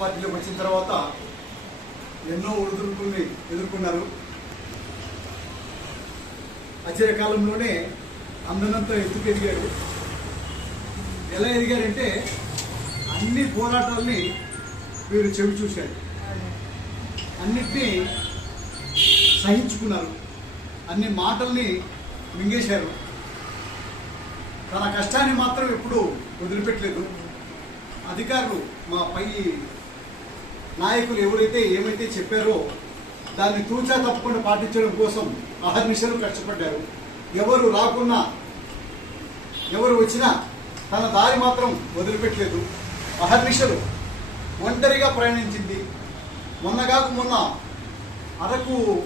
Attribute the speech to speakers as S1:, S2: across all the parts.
S1: పార్టీలోకి వచ్చిన తర్వాత ఎన్నో ఒడిదుడుకుల్ని ఎదుర్కొన్నారు. అచిర కాలంలోనే అందనంత ఎత్తుకు ఎదిగారు. ఎలా ఎదిగారంటే అన్ని పోరాటాల్ని వీరు చెవి చూశారు. అన్నిటినీ సహించుకున్నారు. అన్ని మాటల్ని మింగేశారు. తన కష్టాన్ని మాత్రం ఎప్పుడూ వదిలిపెట్టలేదు. అధికారులు మా పై నాయకులు ఎవరైతే ఏమైతే చెప్పారో దాన్ని తూచా తప్పకుండా పాటించడం కోసం అహర్నిశలు కష్టపడ్డారు. ఎవరు రాకున్నా ఎవరు వచ్చినా తన దారి మాత్రం వదిలిపెట్టలేదు. అహర్నిశలు ఒంటరిగా ప్రయాణించింది. మొన్న కాక మొన్న అరకు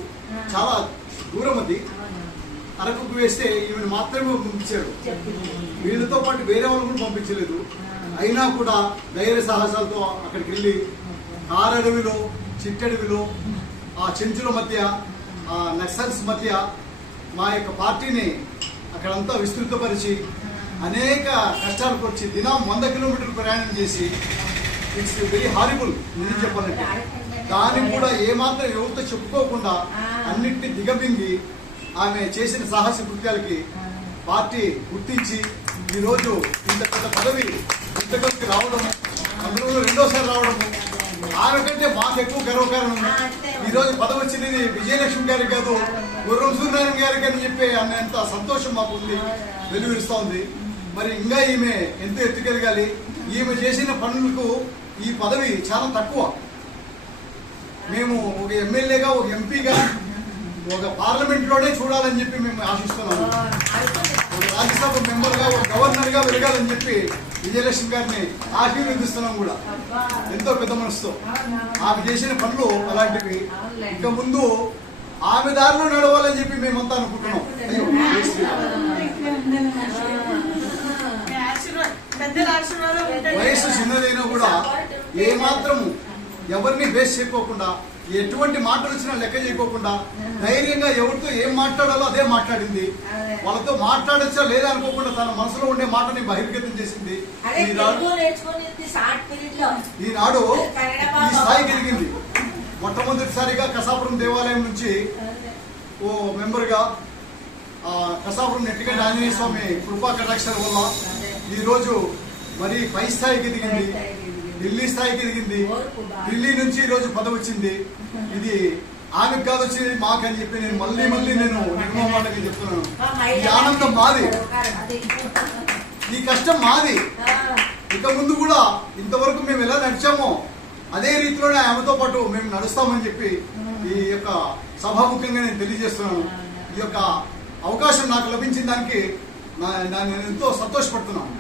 S1: చాలా దూరం అది. అరకుకు వేస్తే ఈమెను మాత్రమే పంపించారు. వీళ్ళతో పాటు వేరే వాళ్ళు కూడా పంపించలేదు. అయినా కూడా ధైర్య సాహసాలతో అక్కడికి వెళ్ళి కారడవిలో చిట్టడవిలో ఆ చెంచుల మధ్య ఆ నక్సల్స్ మధ్య మా యొక్క పార్టీని అక్కడంతా విస్తృతపరిచి అనేక కష్టాలకు వచ్చి దినం వంద కిలోమీటర్లు ప్రయాణం చేసి ఇట్స్ వెరీ హారిబుల్ నేను చెప్పాలంటే. దాన్ని కూడా ఏమాత్రం ఎవరితో చెప్పుకోకుండా అన్నింటిని దిగబింగి ఆమె చేసిన సాహస కృత్యాలకి పార్టీ గుర్తించి ఈరోజు ఇంత పెద్ద పదవి ఇంతకొచ్చి రావడం అందులో రెండోసారి రావడము మాకు ఎక్కువ గర్వకారణం ఈరోజు పదవి వచ్చింది విజయలక్ష్మి గారికి కాదు గుర్రం సూర్యనారాయణ గారికి అని చెప్పి అనేంత సంతోషం మాకు ఉంది వెలువరిస్తూ ఉంది. మరి ఇంకా ఈమె ఎంత ఎత్తుకెదగాలి. ఈమె చేసిన పనులకు ఈ పదవి చాలా తక్కువ. మేము ఒక ఎమ్మెల్యేగా ఒక ఎంపీగా ఒక పార్లమెంట్లోనే చూడాలని చెప్పి మేము ఆశిస్తున్నాము. ఒక రాజ్యసభ మెంబర్గా ఒక గవర్నర్గా వెలగాలని చెప్పి విజయలక్ష్మి గారిని ఆశీర్వదిస్తున్నాం కూడా. ఎంతో పెద్ద మనసుతో. ఆమె చేసిన పనులు అలాంటివి. ఇక ముందు ఆమె దారిలో నడవాలని చెప్పి మేమంతా అనుకుంటున్నాం. వయసు చిన్నదైనా కూడా ఏమాత్రము ఎవరిని బేస్ చేయకోకుండా ఎటువంటి మాటలు వచ్చినా లెక్క చేయకోకుండా ధైర్యంగా ఎవరితో ఏం మాట్లాడాలో అదే మాట్లాడింది. వాళ్ళతో మాట్లాడచ్చా లేదా అనుకోకుండా తన మనసులో ఉండే మాటని బహిర్గతం చేసింది. ఈనాడు ఈ స్థాయికి ఎదిగింది మొట్టమొదటిసారిగా కసాపురం దేవాలయం నుంచి ఓ మెంబర్గా కసాపురం నెట్టిగడ్డ ఆంజనేయ స్వామి కృపా కటాక్షల వల్ల ఈరోజు మరి పై స్థాయికి ఎదిగింది ఢిల్లీ స్థాయికి ఎదిగింది ఢిల్లీ నుంచి ఈ రోజు పదవి వచ్చింది. ఇది ఆమెకు కాదు వచ్చింది మాకు అని చెప్పి నేను మళ్ళీ మళ్ళీ నేను నిర్మమాటగా చెప్తున్నాను. ఈ ఆనందం మాది. ఈ కష్టం మాది. ఇక ముందు కూడా ఇంతవరకు మేము ఎలా నడిచామో అదే రీతిలోనే ఆమెతో పాటు మేము నడుస్తామని చెప్పి ఈ యొక్క సభాముఖంగా నేను తెలియజేస్తున్నాను. ఈ యొక్క అవకాశం నాకు లభించిన దానికి నేను ఎంతో సంతోషపడుతున్నాను.